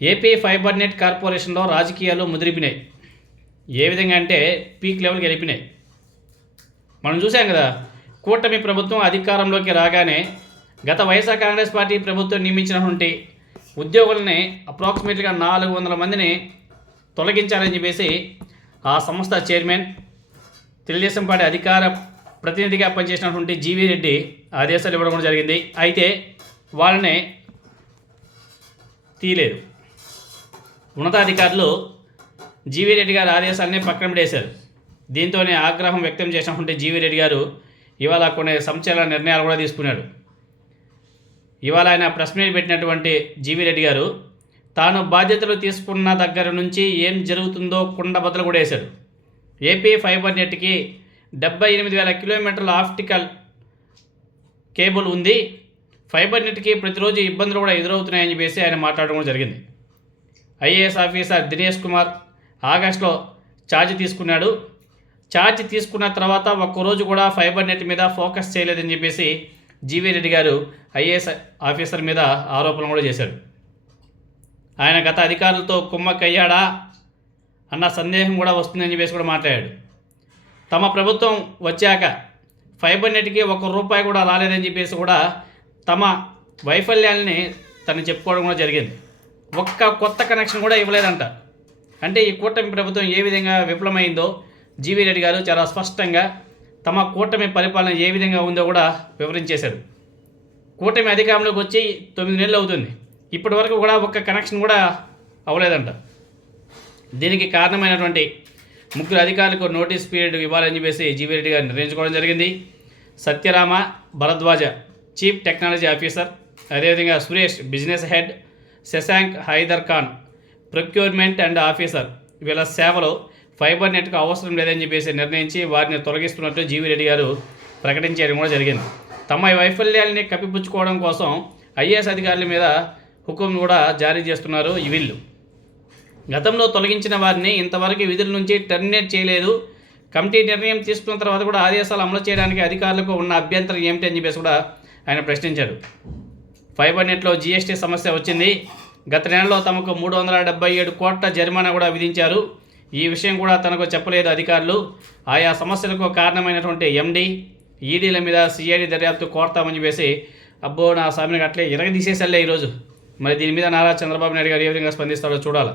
AP fibre net కార్పొరేషన్లో రాజకీయాలు ముదిరిపినాయి ఏ విధంగా అంటే పీక్ లెవెల్కి వెళ్ళిపోయినాయి. మనం చూసాం కదా కూటమి ప్రభుత్వం అధికారంలోకి రాగానే గత వైఎస్ఆర్ కాంగ్రెస్ పార్టీ ప్రభుత్వం నియమించినటువంటి ఉద్యోగులని అప్రాక్సిమేట్గా నాలుగు వందల మందిని తొలగించాలని చెప్పేసి ఆ సంస్థ చైర్మన్ తెలుగుదేశం పార్టీ అధికార ప్రతినిధిగా పనిచేసినటువంటి జీవీ రెడ్డి ఆదేశాలు ఇవ్వడం కూడా జరిగింది. అయితే వాళ్ళని తీయలేదు. ఉన్నతాధికారులు జీవీ రెడ్డి గారి ఆదేశాన్ని పక్కన పడేశారు దీంతోనే ఆగ్రహం వ్యక్తం చేసినటువంటి జీవీ రెడ్డి గారు ఇవాళ కొన్ని సంచలన నిర్ణయాలు కూడా తీసుకున్నాడు. ఇవాళ ఆయన ప్రెస్ మీట్ పెట్టినటువంటి జీవీ రెడ్డి గారు తాను బాధ్యతలు తీసుకున్న దగ్గర నుంచి ఏం జరుగుతుందో కుండ బద్దలు కూడా వేశాడు. ఏపీ ఫైబర్ నెట్కి డెబ్బై ఎనిమిది వేల కిలోమీటర్ల ఆప్టికల్ కేబుల్ ఉంది. ఫైబర్ నెట్కి ప్రతిరోజు ఇబ్బందులు కూడా ఎదురవుతున్నాయని చెప్పేసి ఆయన మాట్లాడడం కూడా జరిగింది. ఐఏఎస్ ఆఫీసర్ దినేష్ కుమార్ ఆగస్టులో ఛార్జ్ తీసుకున్నాడు. ఛార్జ్ తీసుకున్న తర్వాత ఒక్కరోజు కూడా ఫైబర్ నెట్ మీద ఫోకస్ చేయలేదని చెప్పేసి జీవీ రెడ్డి గారు ఐఏఎస్ ఆఫీసర్ మీద ఆరోపణలు కూడా చేశాడు ఆయన గత అధికారులతో కుమ్మక్కయ్యాడా అన్న సందేహం కూడా వస్తుందని చెప్పేసి కూడా మాట్లాడాడు. తమ ప్రభుత్వం వచ్చాక ఫైబర్ నెట్కి ఒక రూపాయి కూడా రాలేదని చెప్పేసి కూడా తమ వైఫల్యాల్ని తను చెప్పుకోవడం కూడా జరిగింది. ఒక్క కొత్త కనెక్షన్ కూడా ఇవ్వలేదంట. అంటే ఈ కూటమి ప్రభుత్వం ఏ విధంగా విఫలమైందో జీవీ రెడ్డి గారు చాలా స్పష్టంగా తమ కూటమి పరిపాలన ఏ విధంగా ఉందో కూడా వివరించేశారు. కూటమి అధికారంలోకి వచ్చి తొమ్మిది నెలలు అవుతుంది. ఇప్పటి వరకు కూడా ఒక్క కనెక్షన్ కూడా అవ్వలేదంట. దీనికి కారణమైనటువంటి ముగ్గురు అధికారులకు నోటీస్ పీరియడ్ ఇవ్వాలని చెప్పేసి జీవీ రెడ్డి గారు నిర్ణయించుకోవడం జరిగింది. Satyarama Bharadwaj chief technology officer అదేవిధంగా Suresh business head Shashank Haider Khan procurement and officer. వీళ్ళ సేవలు ఫైబర్ నెట్కు అవసరం లేదని చెప్పేసి నిర్ణయించి వారిని తొలగిస్తున్నట్టు జీవీ రెడ్డి గారు ప్రకటించడం కూడా జరిగింది. తమ వైఫల్యాల్ని కప్పిపుచ్చుకోవడం కోసం ఐఏఎస్ అధికారుల మీద హుకుం కూడా జారీ చేస్తున్నారు ఈ వీళ్ళు. గతంలో తొలగించిన వారిని ఇంతవరకు విధుల నుంచి టర్మినేట్ చేయలేదు. కమిటీ నిర్ణయం తీసుకున్న తర్వాత కూడా ఆదేశాలు అమలు చేయడానికి అధికారులకు ఉన్న అభ్యంతరం ఏమిటి అని చెప్పేసి కూడా ఆయన ప్రశ్నించాడు ఫైబర్ నెట్లో జీఎస్టీ సమస్య వచ్చింది. గత నెలలో తమకు మూడు వందల డెబ్బై ఏడు కోట్ల జరిమానా కూడా విధించారు. ఈ విషయం కూడా తనకు చెప్పలేదు అధికారులు. ఆయా సమస్యలకు కారణమైనటువంటి ఎండీ ఈడీల మీద సిఐడి దర్యాప్తు కోరతామని చెప్పేసి అబ్బో నా స్వామిని అట్లే ఇరగదీసేసల్లే ఈరోజు. మరి దీని మీద నారా చంద్రబాబు నాయుడు గారు ఏ విధంగా స్పందిస్తాడో చూడాలి.